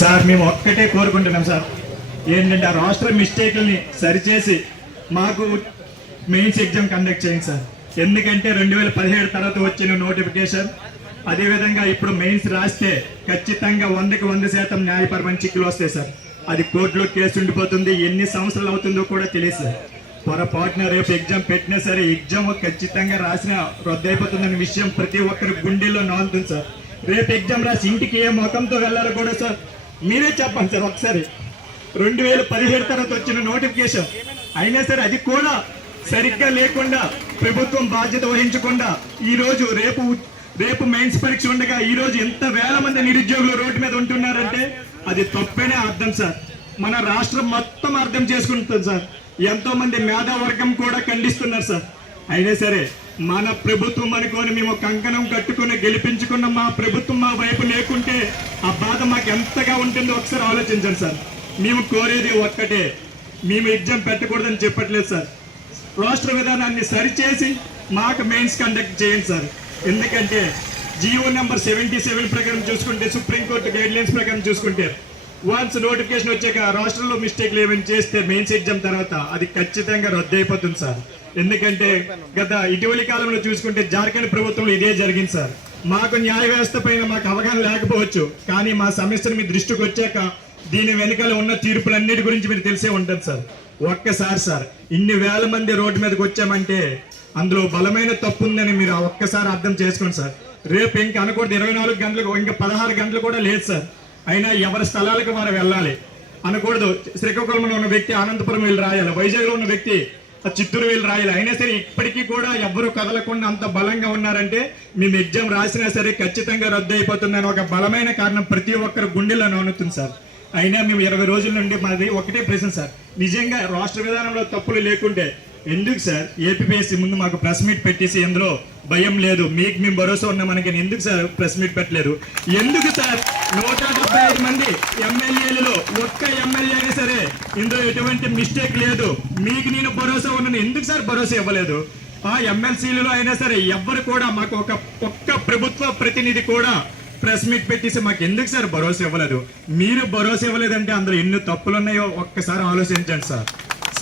Sir మేము ఒక్కటే కోరుకుంటున్నాం సార్, ఏంటంటే ఆ రాష్ట్ర మిస్టేక్లని సరిచేసి మాకు మెయిన్స్ ఎగ్జామ్ కండక్ట్ చేయండి సార్. ఎందుకంటే 2017 తర్వాత వచ్చిన నోటిఫికేషన్, అదేవిధంగా ఇప్పుడు మెయిన్స్ రాస్తే ఖచ్చితంగా 100కి 100% న్యాయపరమైన చిక్కులు వస్తాయి సార్. అది కోర్టులో కేసు ఉండిపోతుంది, ఎన్ని సంవత్సరాలు అవుతుందో కూడా తెలియదు సార్. పొరపాటున రేపు ఎగ్జామ్ పెట్టినా సరే ఎగ్జామ్ ఖచ్చితంగా రాసిన రద్దు అయిపోతుందనే విషయం ప్రతి ఒక్కరి గుండెల్లో నాలుతుంది సార్. రేపు ఎగ్జామ్ రాసి ఇంటికి ఏ ముఖంతో వెళ్ళాలి కూడా సార్ మీరే చెప్పండి సార్. ఒకసారి 2017 తర్వాత వచ్చిన నోటిఫికేషన్ అయినా సరే అది కూడా సరిగ్గా లేకుండా ప్రభుత్వం బాధ్యత వహించకుండా ఈరోజు రేపు మెయిన్స్ పరీక్ష ఉండగా ఈరోజు ఎంత వేల మంది నిరుద్యోగులు రోడ్డు మీద ఉంటున్నారంటే అది తప్పేనే అర్థం సార్. మన రాష్ట్రం మొత్తం అర్థం చేసుకుంటుంది సార్. ఎంతో మంది మేధావర్గం కూడా ఖండిస్తున్నారు సార్. అయినా సరే మన ప్రభుత్వం అనుకోని మేము కంకణం కట్టుకుని గెలిపించుకున్న మా ప్రభుత్వం మా వైపు లేకుంటే ఆ బాధ మాకు ఎంతగా ఉంటుందో ఒకసారి ఆలోచించండి సార్. మేము కోరేది ఒక్కటే, మేము ఎగ్జామ్ పెట్టకూడదని చెప్పట్లేదు సార్. రాష్ట్ర విధానాన్ని సరిచేసి మాకు మెయిన్స్ కండక్ట్ చేయండి సార్. ఎందుకంటే జియో నెంబర్ 77 ప్రకారం చూసుకుంటే, సుప్రీంకోర్టు గైడ్ లైన్స్ ప్రకారం చూసుకుంటే వన్స్ నోటిఫికేషన్ వచ్చాక రాష్ట్రంలో మిస్టేక్లు ఏమైనా చేస్తే మెయిన్స్ ఎగ్జామ్ తర్వాత అది ఖచ్చితంగా రద్దు అయిపోతుంది సార్. ఎందుకంటే గత ఇటీవలి కాలంలో చూసుకుంటే జార్ఖండ్ ప్రభుత్వంలో ఇదే జరిగింది సార్. మాకు న్యాయ వ్యవస్థ పైన మాకు అవగాహన లేకపోవచ్చు, కానీ మా సమస్యను మీ దృష్టికి వచ్చాక దీని వెనుకల ఉన్న తీర్పులన్నిటి గురించి మీరు తెలిసే ఉంటుంది సార్. ఒక్కసారి సార్ ఇన్ని వేల మంది రోడ్డు మీదకి వచ్చామంటే అందులో బలమైన తప్పు ఉందని మీరు ఒక్కసారి అర్థం చేసుకోండి సార్. రేపు ఇంకా అనకూడదు 24 గంటలకు, ఇంకా 16 గంటలు కూడా లేదు సార్. అయినా ఎవరి స్థలాలకు వారు వెళ్ళాలి అనకూడదు. శ్రీకాకుళంలో ఉన్న వ్యక్తి అనంతపురం వెళ్ళి రాయాలి, వైజాగ్లో ఉన్న వ్యక్తి చిత్తూరు వెళ్ళి రాయాలి. అయినా సరే ఇప్పటికీ కూడా ఎవ్వరూ కదలకుండా అంత బలంగా ఉన్నారంటే మేము ఎగ్జామ్ రాసినా సరే ఖచ్చితంగా రద్దు అయిపోతుందని ఒక బలమైన కారణం ప్రతి ఒక్కరి గుండెల్లో నవ్వుతుంది సార్. అయినా మేము 20 రోజుల నుండి మాది ఒకటే ప్రశ్న సార్, నిజంగా రాష్ట్ర విధానంలో తప్పులు లేకుంటే ఎందుకు సార్ ఏపీఎస్సీ ముందు మాకు ప్రెస్ మీట్ పెట్టేసి ఎందులో భయం లేదు, మీకు మేము భరోసా ఉన్నాం మనకి ఎందుకు సార్ ప్రెస్ మీట్ పెట్టలేదు? ఎందుకు సార్ 175 మంది ఎమ్మెల్యేలలో ఒక్క ఎమ్మెల్యే అయినా సరే ఇందులో ఎటువంటి మిస్టేక్ లేదు, మీకు నేను భరోసా ఉన్నాను, ఎందుకు సార్ భరోసా ఇవ్వలేదు? ఆ ఎమ్మెల్సీలలో అయినా సరే ఎవ్వరు కూడా మాకు ఒక్క ప్రభుత్వ ప్రతినిధి కూడా ప్రెస్ మీట్ పెట్టేసి మాకు ఎందుకు సార్ భరోసా ఇవ్వలేదు? మీరు భరోసా ఇవ్వలేదంటే అందులో ఎన్ని తప్పులు ఉన్నాయో ఒక్కసారి ఆలోచించండి సార్.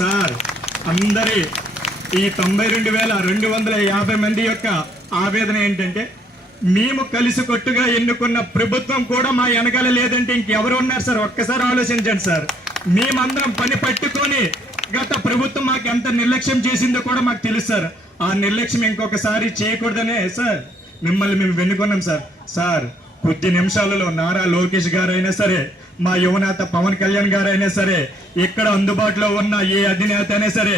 సార్ అందరి ఈ 92,250 మంది యొక్క ఆవేదన ఏంటంటే మేము కలిసి కొట్టుగా ఎన్నుకున్న ప్రభుత్వం కూడా మా వెనకాల లేదంటే ఇంకెవరు ఉన్నారు సార్? ఒక్కసారి ఆలోచించండి సార్. మేమందరం పని పట్టుకొని గత ప్రభుత్వం మాకు ఎంత నిర్లక్ష్యం చేసిందో కూడా మాకు తెలుసు సార్. ఆ నిర్లక్ష్యం ఇంకొకసారి చేయకూడదనే సార్ మిమ్మల్ని మేము వెన్నుకున్నాం సార్. సార్ కొద్ది నిమిషాలలో నారా లోకేష్ గారు అయినా సరే, మా యువనేత పవన్ కళ్యాణ్ గారు అయినా సరే, ఇక్కడ అందుబాటులో ఉన్న ఏ అధినేత అయినా సరే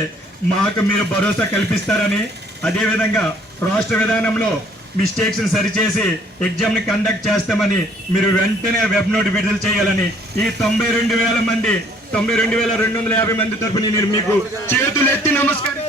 మాకు మీరు భరోసా కల్పిస్తారని, అదేవిధంగా రాష్ట్ర విధానంలో మిస్టేక్స్ సరిచేసి ఎగ్జామ్ ని కండక్ట్ చేస్తామని మీరు వెంటనే వెబ్ నోట్ విడుదల చేయాలని ఈ 92,250 మంది తరఫున నేను మీకు చేతులెత్తి నమస్కారం